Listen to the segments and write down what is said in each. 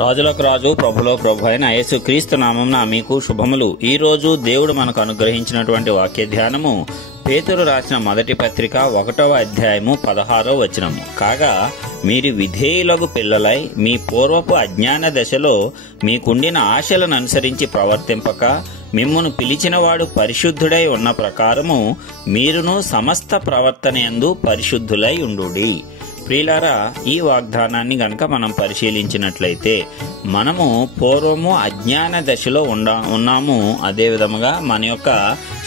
రాజులకు రాజు ప్రభులో ప్రభు అయిన యేసుక్రీస్తు నామమున మీకు శుభములు. ఈ రోజు దేవుడు మనకు అనుగ్రహించినటువంటి వాక్య ధ్యానము పేతురు రాసిన మొదటి పత్రిక 1వ అధ్యాయము 16వ వచనము. కాగా మీరు విధేయులకు పిల్లలై మీ పూర్వపు అజ్ఞాన దశలో మీకుండిన ఆశలను అనుసరించి ప్రవర్తింపక మిమ్మును పిలిచినవాడు పరిశుద్ధుడై ఉన్న ప్రకారము మీరును సమస్త ప్రవర్తనయందు పరిశుద్ధులై ఉండుడి. ప్రియులారా, ఈ వాగ్దానాన్ని గనక మనం పరిశీలించినట్లయితే మనము పూర్వము అజ్ఞాన దశలో ఉన్నాము. అదే విధముగా మన యొక్క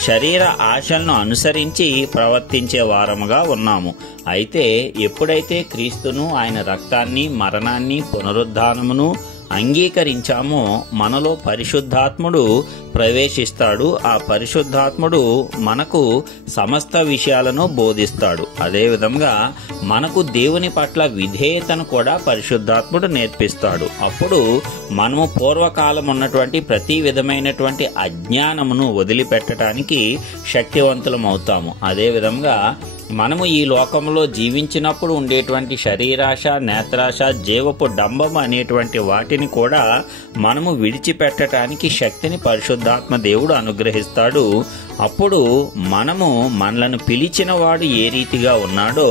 శరీర ఆశలను అనుసరించి ప్రవర్తించే వారముగా ఉన్నాము. అయితే ఎప్పుడైతే క్రీస్తును, ఆయన రక్తాన్ని, మరణాన్ని, పునరుద్ధానమును అంగీకరించామో మనలో పరిశుద్ధాత్ముడు ప్రవేశిస్తాడు. ఆ పరిశుద్ధాత్ముడు మనకు సమస్త విషయాలను బోధిస్తాడు. అదేవిధంగా మనకు దేవుని పట్ల విధేయతను కూడా పరిశుద్ధాత్ముడు నేర్పిస్తాడు. అప్పుడు మనము పూర్వకాలం ఉన్నటువంటి ప్రతి విధమైనటువంటి అజ్ఞానమును వదిలిపెట్టడానికి శక్తివంతులం అవుతాము. అదేవిధంగా మనము ఈ లోకంలో జీవించినప్పుడు ఉండేటువంటి శరీరాశ, నేత్రాశ, జీవపు డంబము అనేటువంటి వాటిని కూడా మనము విడిచిపెట్టడానికి శక్తిని పరిశుద్ధాత్మ దేవుడు అనుగ్రహిస్తాడు. అప్పుడు మనము మనలను పిలిచిన వాడు ఏ రీతిగా ఉన్నాడో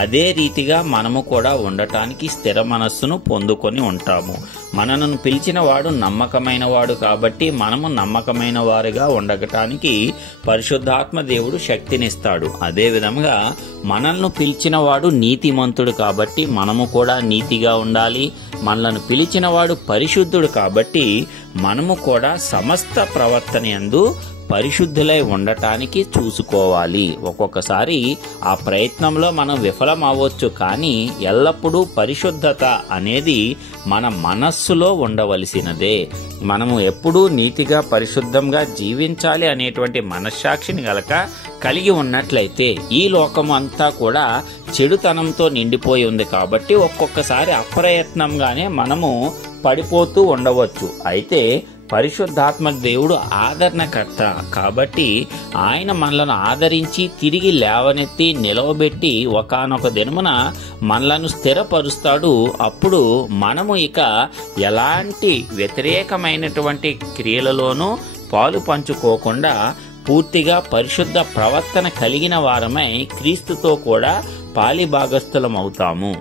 అదే రీతిగా మనము కూడా ఉండటానికి స్థిర మనస్సును పొందుకొని ఉంటాము. మనను పిలిచిన వాడు నమ్మకమైన వాడు కాబట్టి మనము నమ్మకమైన వారుగా ఉండటానికి పరిశుద్ధాత్మ దేవుడు శక్తినిస్తాడు. అదే విధంగా మనల్ని పిలిచిన వాడు నీతిమంతుడు కాబట్టి మనము కూడా నీతిగా ఉండాలి. మనల్ని పిలిచిన వాడు పరిశుద్ధుడు కాబట్టి మనము కూడా సమస్త ప్రవర్తనయందు పరిశుద్ధులై ఉండటానికి చూసుకోవాలి. ఒక్కొక్కసారి ఆ ప్రయత్నంలో మనం విఫలం అవ్వచ్చు, కానీ ఎల్లప్పుడూ పరిశుద్ధత అనేది మన మనస్సులో ఉండవలసినదే. మనము ఎప్పుడూ నీతిగా, పరిశుద్ధంగా జీవించాలి అనేటువంటి మనస్సాక్షిని కలిగి ఉన్నట్లయితే ఈ లోకం అంతా కూడా చెడుతనంతో నిండిపోయి ఉంది కాబట్టి ఒక్కొక్కసారి అప్రయత్నంగానే మనము పడిపోతూ ఉండవచ్చు. అయితే పరిశుద్ధాత్మ దేవుడు ఆదరణకర్త కాబట్టి ఆయన మనలను ఆదరించి తిరిగి లేవనెత్తి నిలవబెట్టి ఒకానొక దినమున మనలను స్థిరపరుస్తాడు. అప్పుడు మనము ఇక ఎలాంటి వ్యతిరేకమైనటువంటి క్రియలలోనూ పాలు పంచుకోకుండా పూర్తిగా పరిశుద్ధ ప్రవర్తన కలిగిన వారమై క్రీస్తుతో కూడా పాలిభాగస్థులమవుతాము.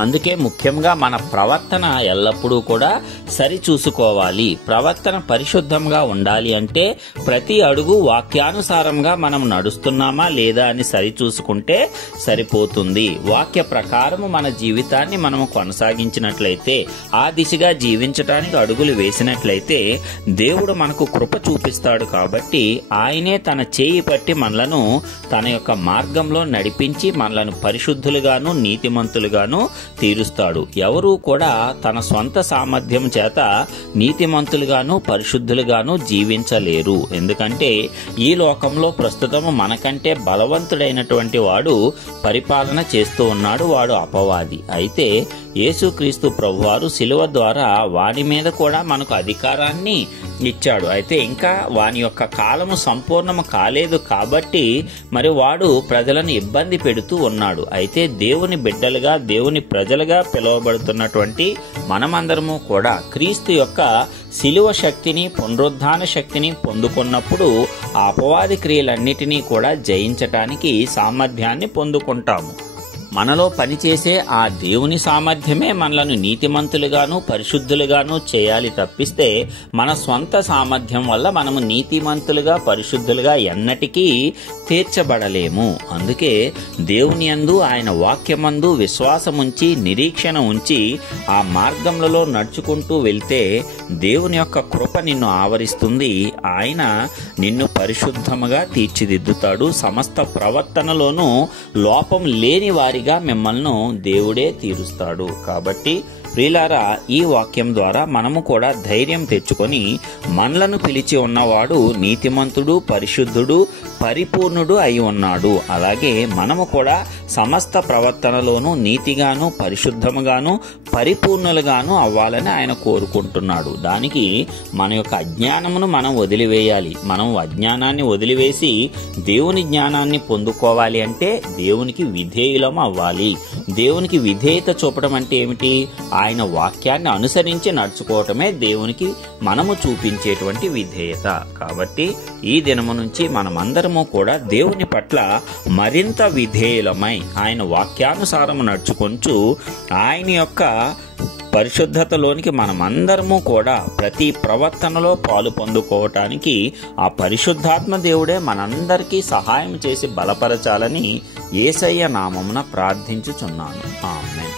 అందుకే ముఖ్యంగా మన ప్రవర్తన ఎల్లప్పుడూ కూడా సరిచూసుకోవాలి. ప్రవర్తన పరిశుద్ధంగా ఉండాలి అంటే ప్రతి అడుగు వాక్యానుసారంగా మనం నడుస్తున్నామా లేదా అని సరిచూసుకుంటే సరిపోతుంది. వాక్య ప్రకారము మన జీవితాన్ని మనము కొనసాగించినట్లయితే, ఆ దిశగా జీవించటానికి అడుగులు వేసినట్లయితే దేవుడు మనకు కృప చూపిస్తాడు. కాబట్టి ఆయనే తన చేయి పట్టి మనలను తన యొక్క మార్గంలో నడిపించి మనలను పరిశుద్ధులుగాను నీతిమంతులుగాను తీరుస్తాడు. ఎవరూ కూడా తన సొంత సామర్థ్యం చేత నీతిమంతులుగాను పరిశుద్ధులుగాను జీవించలేరు. ఎందుకంటే ఈ లోకంలో ప్రస్తుతము మనకంటే బలవంతుడైనటువంటి వాడు పరిపాలన చేస్తూ ఉన్నాడు. వాడు అపవాది. అయితే యేసుక్రీస్తు ప్రభువారు శిలువ ద్వారా వాని మీద కూడా మనకు అధికారాన్ని ఇచ్చాడు. అయితే ఇంకా వాని యొక్క కాలము సంపూర్ణము కాలేదు కాబట్టి మరి వాడు ప్రజలను ఇబ్బంది పెడుతూ ఉన్నాడు. అయితే దేవుని బిడ్డలుగా, దేవుని ప్రజలుగా పిలువబడుతున్నటువంటి మనమందరము కూడా క్రీస్తు యొక్క శిలువ శక్తిని, పునరుద్ధాన శక్తిని పొందుకున్నప్పుడు ఆ అపవాది క్రియలన్నిటినీ కూడా జయించటానికి సామర్థ్యాన్ని పొందుకుంటాము. మనలో పనిచేసే ఆ దేవుని సామర్థ్యమే మనలను నీతిమంతులుగాను పరిశుద్ధులుగాను చేయాలి తప్పిస్తే మన స్వంత సామర్థ్యం వల్ల మనము నీతిమంతులుగా పరిశుద్ధులుగా ఎన్నటికీ తీర్చబడలేము. అందుకే దేవుని యందు, ఆయన వాక్యమందు విశ్వాసముంచి నిరీక్షణ ఉంచి ఆ మార్గంలో నడుచుకుంటూ వెళ్తే దేవుని యొక్క కృప నిన్ను ఆవరిస్తుంది. ఆయన నిన్ను పరిశుద్ధముగా తీర్చిదిద్దుతాడు. సమస్త ప్రవర్తనలోనూ లోపం లేని వారి మిమ్మల్ని దేవుడే తీరుస్తాడు. కాబట్టి ప్రియులారా, ఈ వాక్యం ద్వారా మనము కూడా ధైర్యం తెచ్చుకొని మనలను పిలిచి ఉన్నవాడు నీతిమంతుడు, పరిశుద్ధుడు, పరిపూర్ణుడు అయి ఉన్నాడు. అలాగే మనము కూడా సమస్త ప్రవర్తనలోనూ నీతిగాను, పరిశుద్ధముగాను, పరిపూర్ణులుగాను అవ్వాలని ఆయన కోరుకుంటున్నాడు. దానికి మన యొక్క అజ్ఞానమును మనం వదిలివేయాలి. మనం అజ్ఞానాన్ని వదిలివేసి దేవుని జ్ఞానాన్ని పొందుకోవాలి అంటే దేవునికి విధేయులం అవ్వాలి. దేవునికి విధేయత చూపడం అంటే ఏమిటి? ఆయన వాక్యాన్ని అనుసరించి నడుచుకోవటమే దేవునికి మనము చూపించేటువంటి విధేయత. కాబట్టి ఈ దినము నుంచి మనమందరము కూడా దేవుని పట్ల మరింత విధేయులమై ఆయన వాక్యానుసారము నడుచుకొంచు ఆయన యొక్క పరిశుద్ధతలోనికి మనమందరము కూడా ప్రతి ప్రవర్తనలో పాలు పొందుకోవటానికి ఆ పరిశుద్ధాత్మ దేవుడే మనందరికీ సహాయం చేసి బలపరచాలని యేసయ్య నామమున ప్రార్థించుచున్నాను. ఆమేన్.